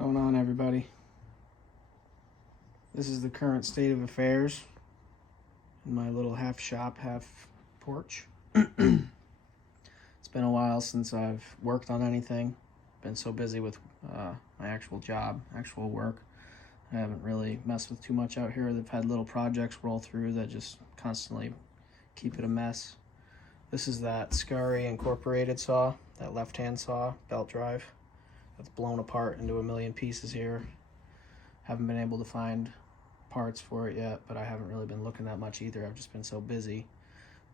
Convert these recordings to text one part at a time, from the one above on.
Going on, everybody? This is the current state of affairs in my little half shop, half porch. It's been a while since I've worked on anything. Been so busy with my actual job, actual work. I haven't really messed with too much out here. They've had little projects roll through that just constantly keep it a mess. This is that Scurry Incorporated saw, that left-hand saw, belt drive. That's blown apart into a million pieces here. Haven't been able to find parts for it yet, but I haven't really been looking that much either. I've just been so busy.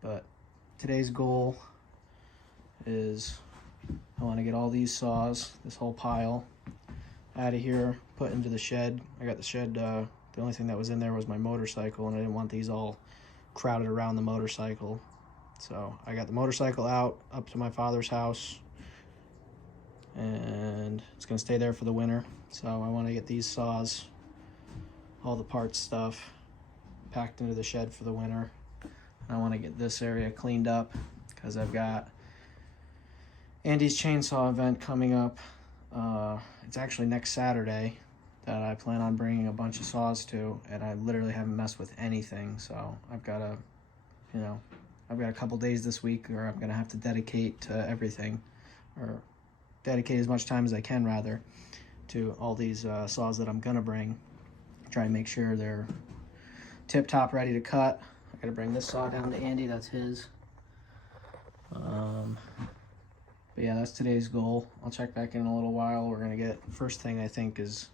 But today's goal is I want to get all these saws, this whole pile, out of here, put into the shed. I got the shed, the only thing that was in there was my motorcycle, and I didn't want these all crowded around the motorcycle. So I got the motorcycle out up to my father's house, and it's gonna stay there for the winter. So I want to get these saws, all the parts stuff, packed into the shed for the winter. And I want to get this area cleaned up because I've got Andy's chainsaw event coming up. It's actually next Saturday that I plan on bringing a bunch of saws to, and I literally haven't messed with anything. So I've got a couple days this week where I'm gonna have to dedicate to everything, or dedicate as much time as I can rather, to all these saws that I'm gonna bring. Try and make sure they're tip top ready to cut. I gotta bring this saw down to Andy, that's his. But yeah, that's today's goal. I'll check back in a little while. We're gonna get, first thing I think is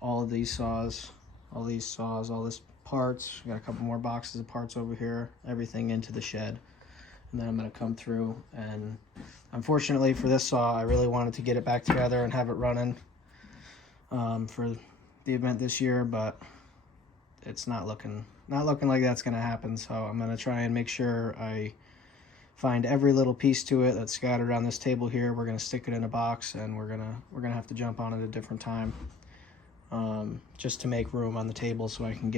all of these saws, all this parts. We got a couple more boxes of parts over here, everything into the shed. And then I'm gonna come through, and unfortunately for this saw, I really wanted to get it back together and have it running for the event this year, but it's not looking like that's gonna happen. So I'm gonna try and make sure I find every little piece to it that's scattered on this table here. We're gonna stick it in a box, and we're gonna have to jump on it at a different time, just to make room on the table so I can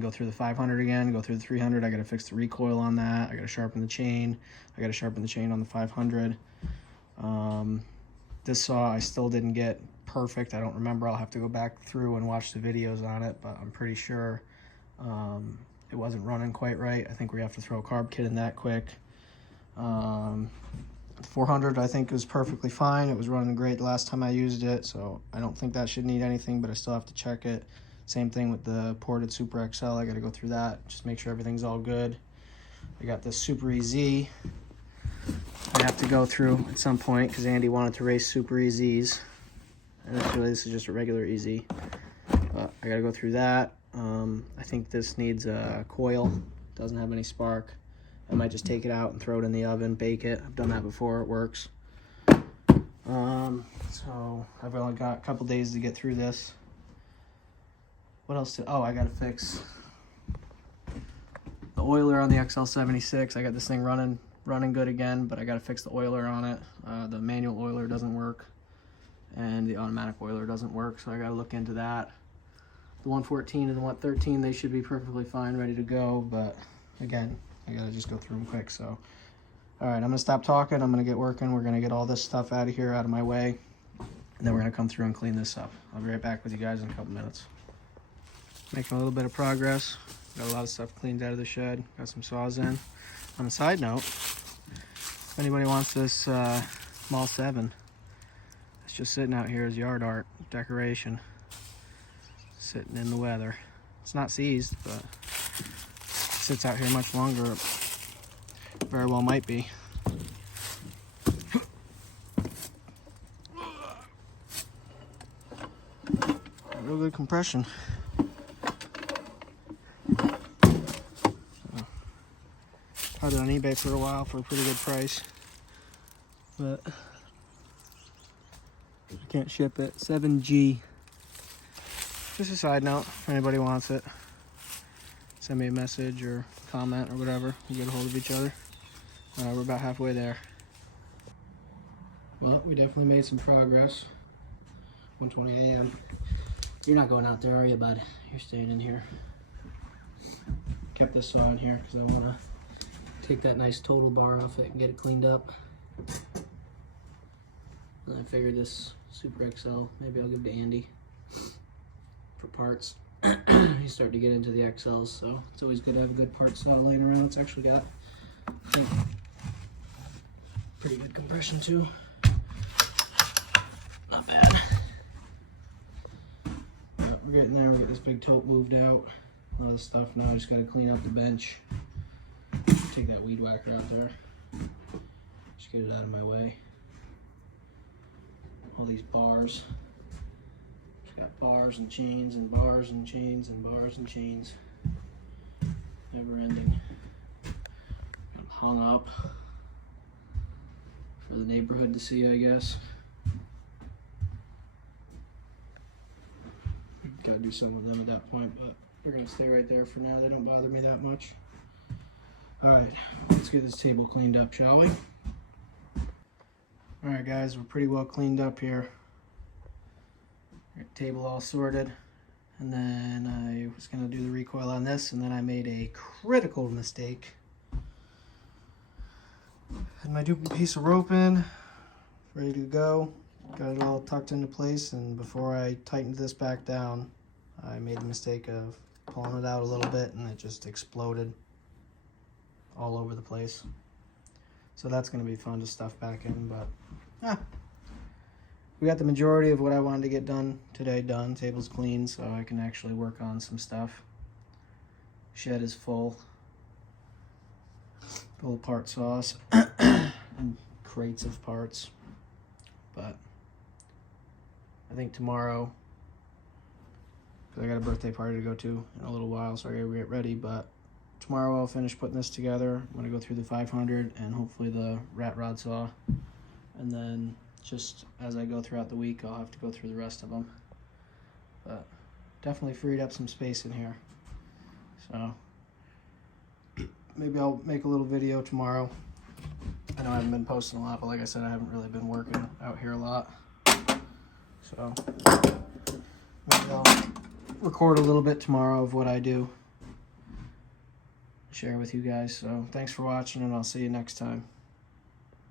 go through the 500 again, go through the 300. I gotta fix the recoil on that. I gotta sharpen the chain. I gotta sharpen the chain on the 500. This saw I still didn't get perfect. I don't remember. I'll have to go back through and watch the videos on it, but I'm pretty sure it wasn't running quite right. I think we have to throw a carb kit in that quick. The 400 I think was perfectly fine. It was running great the last time I used it, so I don't think that should need anything, but I still have to check it. Same thing with the ported Super XL. I got to go through that, just make sure everything's all good. I got this Super EZ I have to go through at some point because Andy wanted to race Super EZs. And actually this is just a regular EZ, but I got to go through that. I think this needs a coil. Doesn't have any spark. I might just take it out and throw it in the oven, bake it. I've done that before, it works. So I've only got a couple days to get through this. What else I gotta fix the oiler on the XL76. I got this thing running good again, but I gotta fix the oiler on it. The manual oiler doesn't work, and the automatic oiler doesn't work, so I gotta look into that. The 114 and the 113, they should be perfectly fine, ready to go, but again, I gotta just go through them quick. So all right, I'm gonna stop talking, I'm gonna get working. We're gonna get all this stuff out of here, out of my way, and then we're gonna come through and clean this up. I'll be right back with you guys in a couple minutes. Making a little bit of progress. Got a lot of stuff cleaned out of the shed. Got some saws in. On a side note, if anybody wants this Mall 7, it's just sitting out here as yard art decoration, sitting in the weather. It's not seized, but sits out here much longer. Very well might be. Real good compression. Had it on eBay for a while for a pretty good price, but I can't ship it. 7G. Just a side note, if anybody wants it, send me a message or comment or whatever. We'll get a hold of each other. We're about halfway there. Well, we definitely made some progress. 1:20 a.m. You're not going out there, are you, bud? You're staying in here. Kept this saw in here because I want to take that nice total bar off it and get it cleaned up. And I figured this Super XL. Maybe I'll give to Andy for parts. He's starting to get into the XLs, so it's always good to have a good part slot laying around. It's actually got, I think, pretty good compression too. Not bad. We're getting there. We get this big tote moved out. A lot of stuff now. I just got to clean up the bench. Take that weed whacker out there. Just get it out of my way. All these bars. Just got bars and chains and bars and chains and bars and chains. Never ending. I'm hung up for the neighborhood to see, I guess. Gotta do something with them at that point, but they're gonna stay right there for now. They don't bother me that much. Alright, let's get this table cleaned up, shall we? Alright guys, we're pretty well cleaned up here. Got the table all sorted. And then I was gonna do the recoil on this, and then I made a critical mistake. Had my duplicate piece of rope in, ready to go. Got it all tucked into place, and before I tightened this back down, I made the mistake of pulling it out a little bit, and it just exploded all over the place. So that's going to be fun to stuff back in, but we got the majority of what I wanted to get done today done. Table's clean, so I can actually work on some stuff. Shed is full of part saws and crates of parts, but I think tomorrow, because I got a birthday party to go to in a little while, so I gotta get ready, but tomorrow I'll finish putting this together. I'm gonna go through the 500 and hopefully the rat rod saw, and then just as I go throughout the week, I'll have to go through the rest of them. But definitely freed up some space in here, so maybe I'll make a little video tomorrow. I know I haven't been posting a lot, but like I said, I haven't really been working out here a lot. So maybe I'll record a little bit tomorrow of what I do, share with you guys. So thanks for watching, and I'll see you next time.